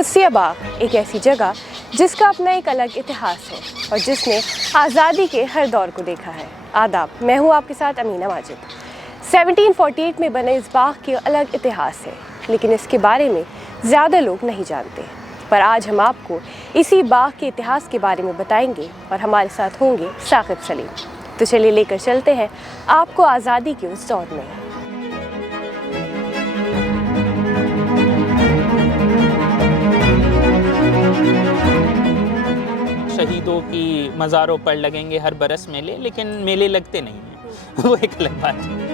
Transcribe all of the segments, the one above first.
कुदसिया बाग एक ऐसी जगह जिसका अपना एक अलग इतिहास है और जिसने आज़ादी के हर दौर को देखा है। आदाब, मैं हूँ आपके साथ अमीना माजिद। 1748 में बने इस बाग के अलग इतिहास है, लेकिन इसके बारे में ज़्यादा लोग नहीं जानते। पर आज हम आपको इसी बाग के इतिहास के बारे में बताएंगे और हमारे साथ होंगे साकिब सलीम। तो चलिए लेकर चलते हैं आपको आज़ादी के उस दौर में। शहीदों की मज़ारों पर लगेंगे हर बरस मेले, लेकिन मेले लगते नहीं हैं वो एक अलग बात है।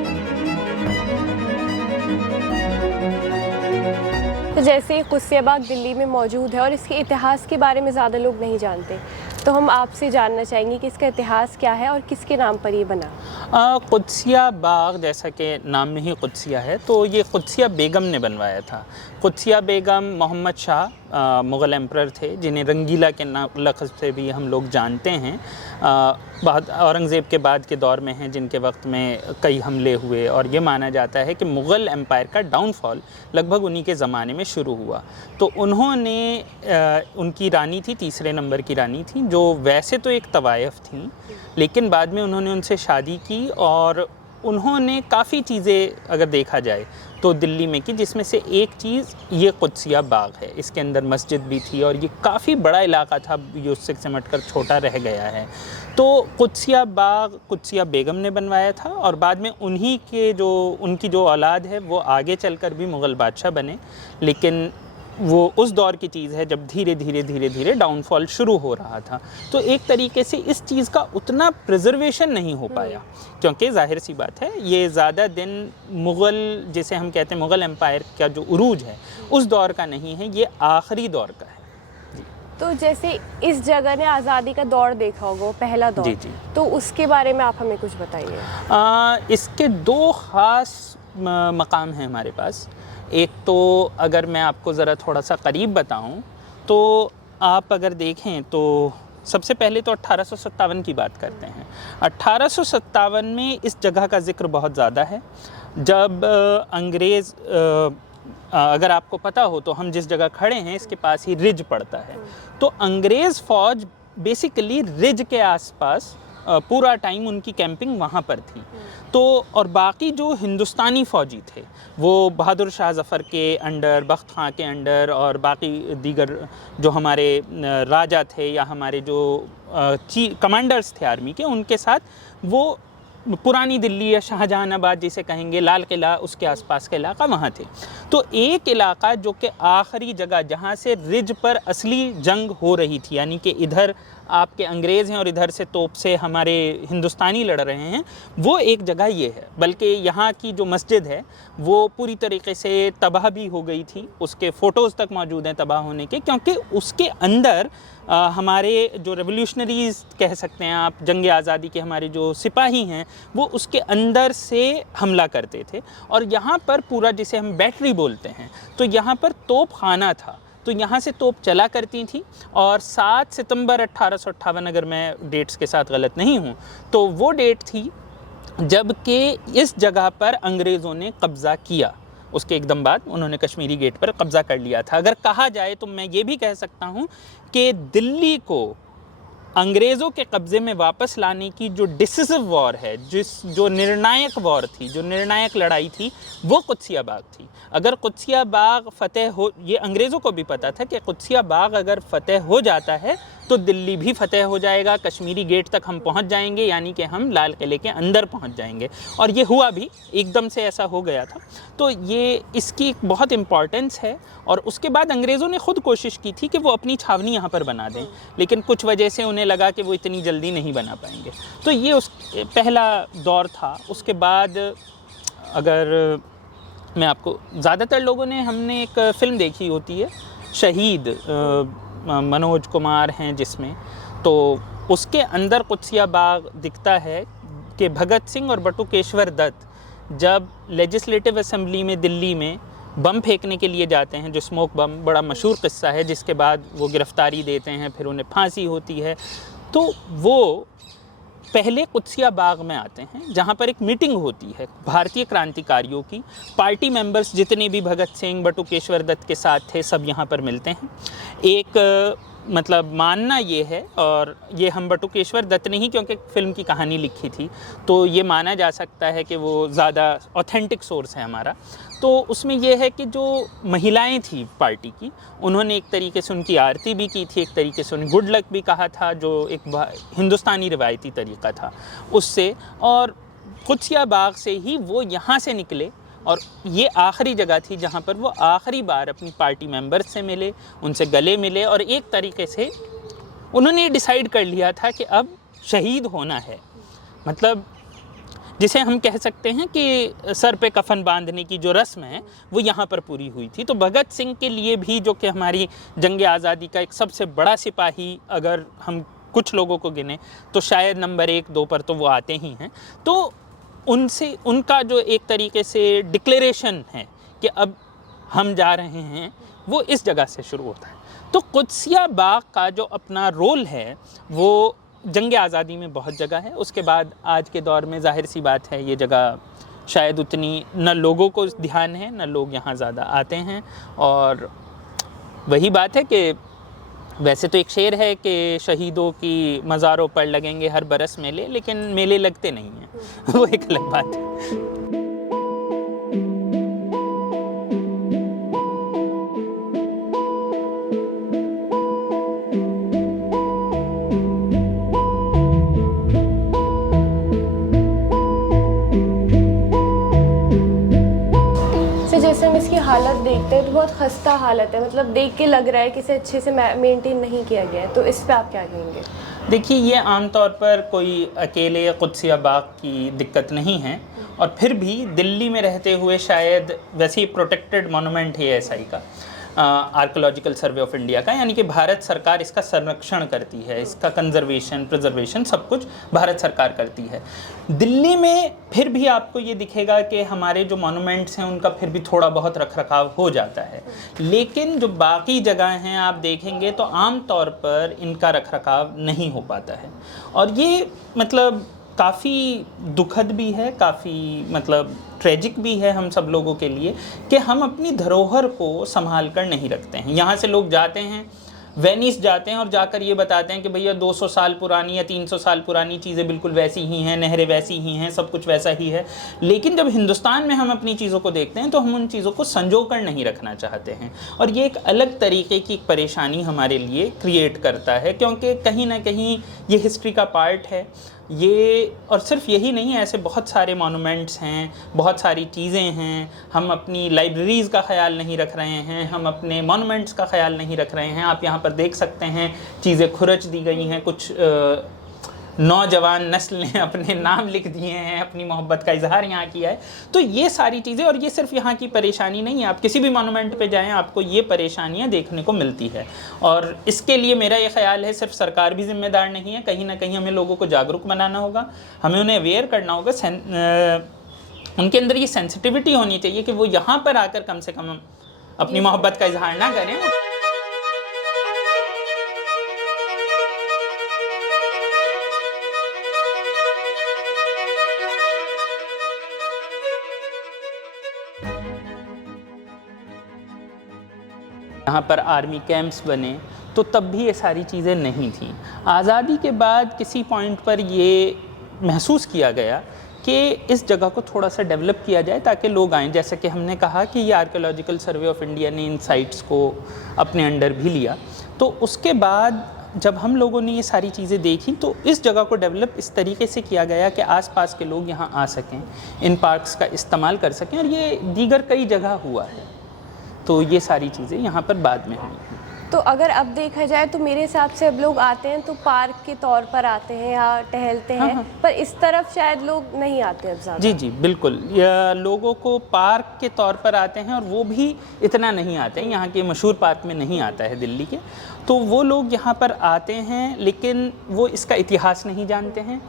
तो जैसे कुदसिया बाग दिल्ली में मौजूद है और इसके इतिहास के बारे में ज़्यादा लोग नहीं जानते, तो हम आपसे जानना चाहेंगे कि इसका इतिहास क्या है और किसके नाम पर ये बना। कुदसिया बाग जैसा कि नाम में ही कुदसिया है, तो ये कुदसिया बेगम ने बनवाया था। कुदसिया बेगम मोहम्मद शाह मुग़ल एम्परर थे, जिन्हें रंगीला के नाम लक़ब से भी हम लोग जानते हैं। बहुत औरंगज़ेब के बाद के दौर में हैं, जिनके वक्त में कई हमले हुए और ये माना जाता है कि मुग़ल एम्पायर का डाउनफॉल लगभग उन्हीं के ज़माने में शुरू हुआ। तो उन्होंने उनकी रानी थी, तीसरे नंबर की रानी थी, जो वैसे तो एक तवायफ़ थी, लेकिन बाद में उन्होंने उनसे शादी की और उन्होंने काफ़ी चीज़ें अगर देखा जाए तो दिल्ली में की, जिसमें से एक चीज़ ये कुदसिया बाग है। इसके अंदर मस्जिद भी थी और ये काफ़ी बड़ा इलाका था, ये उससे सिमट कर छोटा रह गया है। तो कुदसिया बाग कुदसिया बेगम ने बनवाया था और बाद में उन्हीं के उनकी जो औलाद है वो आगे चलकर भी मुग़ल बादशाह बने, लेकिन वो उस दौर की चीज़ है जब धीरे धीरे डाउनफॉल शुरू हो रहा था। तो एक तरीके से इस चीज़ का उतना प्रिजर्वेशन नहीं हो पाया, क्योंकि जाहिर सी बात है ये ज़्यादा दिन मुग़ल, जिसे हम कहते हैं मुग़ल एम्पायर का जो उरूज है, उस दौर का नहीं है, ये आखिरी दौर का है। तो जैसे इस जगह ने आज़ादी का दौर देखा होगा, वो पहला दौर, जी। तो उसके बारे में आप हमें कुछ बताइए। इसके दो ख़ास मकाम हैं हमारे पास। एक तो अगर मैं आपको ज़रा थोड़ा सा करीब बताऊं, तो आप अगर देखें तो सबसे पहले तो 1857 की बात करते हैं। 1857 में इस जगह का ज़िक्र बहुत ज़्यादा है, जब अंग्रेज़, अगर आपको पता हो तो हम जिस जगह खड़े हैं इसके पास ही रिज पड़ता है, तो अंग्रेज़ फ़ौज बेसिकली रिज के आसपास पूरा टाइम उनकी कैंपिंग वहाँ पर थी। तो और बाकी जो हिंदुस्तानी फ़ौजी थे वो बहादुर शाह ज़फ़र के अंडर, बख्त ख़ां के अंडर और बाकी दीगर जो हमारे राजा थे या हमारे जो कमांडर्स थे आर्मी के, उनके साथ वो पुरानी दिल्ली या शाहजहानाबाद जिसे कहेंगे, लाल किला, उसके आसपास का इलाका वहाँ थे। तो एक इलाका जो कि आखिरी जगह जहाँ से रिज पर असली जंग हो रही थी, यानी कि इधर आपके अंग्रेज़ हैं और इधर से तोप से हमारे हिंदुस्तानी लड़ रहे हैं, वो एक जगह ये है। बल्कि यहाँ की जो मस्जिद है वो पूरी तरीके से तबाह भी हो गई थी, उसके फ़ोटोज़ तक मौजूद हैं तबाह होने के, क्योंकि उसके अंदर हमारे जो रेवोल्यूशनरीज़ कह सकते हैं आप, जंग आज़ादी के हमारे जो सिपाही हैं, वो उसके अंदर से हमला करते थे। और यहाँ पर पूरा, जिसे हम बैटरी बोलते हैं, तो यहाँ पर तोप खाना था, तो यहाँ से तोप चला करती थी। और 7 सितंबर 1858, अगर मैं डेट्स के साथ गलत नहीं हूँ, तो वो डेट थी जबकि इस जगह पर अंग्रेज़ों ने कब्ज़ा किया। उसके एकदम बाद उन्होंने कश्मीरी गेट पर कब्ज़ा कर लिया था। अगर कहा जाए तो मैं ये भी कह सकता हूँ कि दिल्ली को अंग्रेज़ों के कब्ज़े में वापस लाने की जो डिसिसिव वॉर है, जो निर्णायक वॉर थी, जो निर्णायक लड़ाई थी, वो कुदसिया बाग थी। अगर कुदसिया बाग फ़तेह हो, ये अंग्रेज़ों को भी पता था कि कुदसिया बाग अगर फ़तेह हो जाता है तो दिल्ली भी फ़तेह हो जाएगा, कश्मीरी गेट तक हम पहुंच जाएंगे, यानी कि हम लाल किले के अंदर पहुंच जाएंगे। और ये हुआ भी, एकदम से ऐसा हो गया था। तो ये इसकी एक बहुत इम्पॉर्टेंस है। और उसके बाद अंग्रेज़ों ने ख़ुद कोशिश की थी कि वो अपनी छावनी यहाँ पर बना दें, लेकिन कुछ वजह से उन्हें लगा कि वो इतनी जल्दी नहीं बना पाएंगे। तो ये उस पहला दौर था। उसके बाद अगर मैं आपको, ज़्यादातर लोगों ने, हमने एक फ़िल्म देखी होती है शहीद, मनोज कुमार हैं जिसमें, तो उसके अंदर कुदसिया बाग दिखता है कि भगत सिंह और बटुकेश्वर दत्त जब लेजिस्लेटिव असेंबली में दिल्ली में बम फेंकने के लिए जाते हैं, जो स्मोक बम, बड़ा मशहूर किस्सा है, जिसके बाद वो गिरफ़्तारी देते हैं, फिर उन्हें फांसी होती है। तो वो पहले कुत्सिया बाग में आते हैं, जहाँ पर एक मीटिंग होती है भारतीय क्रांतिकारियों की। पार्टी मेंबर्स जितने भी भगत सिंह, बटुकेश्वर दत्त के साथ थे, सब यहाँ पर मिलते हैं। एक मतलब मानना ये है, और ये हम बटुकेश्वर दत्त ने ही क्योंकि फिल्म की कहानी लिखी थी, तो ये माना जा सकता है कि वो ज़्यादा ऑथेंटिक सोर्स है हमारा। तो उसमें यह है कि जो महिलाएं थी पार्टी की, उन्होंने एक तरीके से उनकी आरती भी की थी, एक तरीके से उन्हें गुड लक भी कहा था, जो एक हिंदुस्तानी रिवायती तरीका था उससे। और कुत्सिया बाग से ही वो यहाँ से निकले, और ये आखिरी जगह थी जहाँ पर वो आखिरी बार अपनी पार्टी मेंबर्स से मिले, उनसे गले मिले, और एक तरीके से उन्होंने डिसाइड कर लिया था कि अब शहीद होना है। मतलब जिसे हम कह सकते हैं कि सर पे कफन बांधने की जो रस्म है वो यहाँ पर पूरी हुई थी। तो भगत सिंह के लिए भी, जो कि हमारी जंग आज़ादी का एक सबसे बड़ा सिपाही, अगर हम कुछ लोगों को गिने तो शायद नंबर 1-2 पर तो वो आते ही हैं। तो उनसे उनका जो एक तरीके से डिक्लेरेशन है कि अब हम जा रहे हैं, वो इस जगह से शुरू होता है। तो कुत्सिया बाग का जो अपना रोल है वो जंग आज़ादी में बहुत जगह है। उसके बाद आज के दौर में जाहिर सी बात है ये जगह शायद उतनी न लोगों को ध्यान है, न लोग यहाँ ज़्यादा आते हैं। और वही बात है कि वैसे तो एक शेर है कि शहीदों की मज़ारों पर लगेंगे हर बरस मेले, लेकिन मेले लगते नहीं हैं वो एक अलग बात है। जैसे हम इसकी हालत देखते हैं तो बहुत खस्ता हालत है, मतलब देख के लग रहा है कि इसे अच्छे से मेंटेन नहीं किया गया है। तो इस पे आप क्या कहेंगे? देखिए, ये आमतौर पर कोई अकेले कुत्सिया बाग की दिक्कत नहीं है, और फिर भी दिल्ली में रहते हुए शायद वैसे ही प्रोटेक्टेड मोनूमेंट है एएसआई का, आर्कोलॉजिकल सर्वे ऑफ इंडिया का, यानी कि भारत सरकार इसका संरक्षण करती है, इसका कंजर्वेशन, प्रिजर्वेशन सब कुछ भारत सरकार करती है। दिल्ली में फिर भी आपको ये दिखेगा कि हमारे जो मॉन्यूमेंट्स हैं उनका फिर भी थोड़ा बहुत रखरखाव हो जाता है, लेकिन जो बाकी जगह हैं आप देखेंगे तो आम तौर पर इनका रखरखाव नहीं हो पाता है। और ये मतलब काफ़ी दुखद भी है, काफ़ी मतलब ट्रेजिक भी है हम सब लोगों के लिए कि हम अपनी धरोहर को संभाल कर नहीं रखते हैं। यहाँ से लोग जाते हैं, वेनिस जाते हैं और जाकर ये बताते हैं कि भैया 200 साल पुरानी या 300 साल पुरानी चीज़ें बिल्कुल वैसी ही हैं, नहरें वैसी ही हैं, सब कुछ वैसा ही है। लेकिन जब हिंदुस्तान में हम अपनी चीज़ों को देखते हैं तो हम उन चीज़ों को संजो कर नहीं रखना चाहते हैं, और ये एक अलग तरीके की परेशानी हमारे लिए क्रिएट करता है, क्योंकि कहीं ना कहीं ये हिस्ट्री का पार्ट है ये। और सिर्फ यही नहीं, ऐसे बहुत सारे मॉन्यूमेंट्स हैं, बहुत सारी चीज़ें हैं। हम अपनी लाइब्रेरीज़ का ख्याल नहीं रख रहे हैं, हम अपने मॉन्यूमेंट्स का ख्याल नहीं रख रहे हैं। आप यहाँ पर देख सकते हैं चीज़ें खुरच दी गई हैं, कुछ नौजवान नस्ल ने अपने नाम लिख दिए हैं, अपनी मोहब्बत का इजहार यहाँ किया है। तो ये सारी चीज़ें, और ये सिर्फ यहाँ की परेशानी नहीं है, आप किसी भी मॉन्यूमेंट पे जाएं आपको ये परेशानियाँ देखने को मिलती है। और इसके लिए मेरा ये ख्याल है सिर्फ सरकार भी जिम्मेदार नहीं है, कहीं ना कहीं हमें लोगों को जागरूक बनाना होगा, हमें उन्हें अवेयर करना होगा, उनके अंदर ये सेंसिटिविटी होनी चाहिए कि वो यहाँ पर आकर कम से कम अपनी मोहब्बत का इजहार ना करें। यहाँ पर आर्मी कैंप्स बने तो तब भी ये सारी चीज़ें नहीं थी। आज़ादी के बाद किसी पॉइंट पर ये महसूस किया गया कि इस जगह को थोड़ा सा डेवलप किया जाए ताकि लोग आएँ। जैसे कि हमने कहा कि ये आर्कियोलॉजिकल सर्वे ऑफ इंडिया ने इन साइट्स को अपने अंडर भी लिया, तो उसके बाद जब हम लोगों ने ये सारी चीज़ें देखी तो इस जगह को डेवलप इस तरीके से किया गया कि आसपास के लोग यहाँ आ सकें, इन पार्क्स का इस्तेमाल कर सकें, और ये दीगर कई जगह हुआ है। तो ये सारी चीज़ें यहाँ पर बाद में हुई हैं। तो अगर अब देखा जाए तो मेरे हिसाब से अब लोग आते हैं तो पार्क के तौर पर आते हैं या टहलते हैं, हाँ। पर इस तरफ शायद लोग नहीं आते अब ज़्यादा। जी जी बिल्कुल, लोगों को पार्क के तौर पर आते हैं, और वो भी इतना नहीं आते हैं, यहाँ के मशहूर पार्क में नहीं आता है दिल्ली के। तो वो लोग यहाँ पर आते हैं लेकिन वो इसका इतिहास नहीं जानते हैं,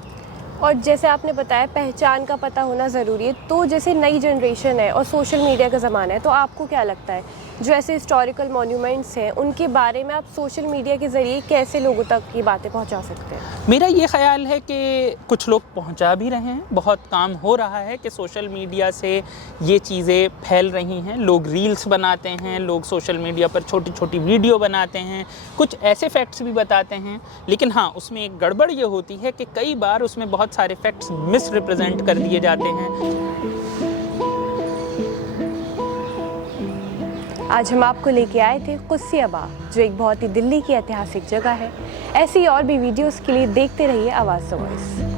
और जैसे आपने बताया पहचान का पता होना ज़रूरी है, तो जैसे नई जनरेशन है और सोशल मीडिया का ज़माना है, तो आपको क्या लगता है जो ऐसे हिस्टोरिकल मॉन्यूमेंट्स हैं उनके बारे में आप सोशल मीडिया के ज़रिए कैसे लोगों तक ये बातें पहुंचा सकते हैं? मेरा ये ख़्याल है कि कुछ लोग पहुंचा भी रहे हैं, बहुत काम हो रहा है कि सोशल मीडिया से ये चीज़ें फैल रही हैं। लोग रील्स बनाते हैं, लोग सोशल मीडिया पर छोटी छोटी वीडियो बनाते हैं, कुछ ऐसे फैक्ट्स भी बताते हैं। लेकिन हाँ, उसमें एक गड़बड़ ये होती है कि कई बार उसमें बहुत सारे फैक्ट्स मिस रिप्रेजेंट कर दिए जाते हैं। आज हम आपको लेके आए थे कुस्सिया बाग, जो एक बहुत ही दिल्ली की ऐतिहासिक जगह है। ऐसी और भी वीडियोस के लिए देखते रहिए आवाज़ वॉइस।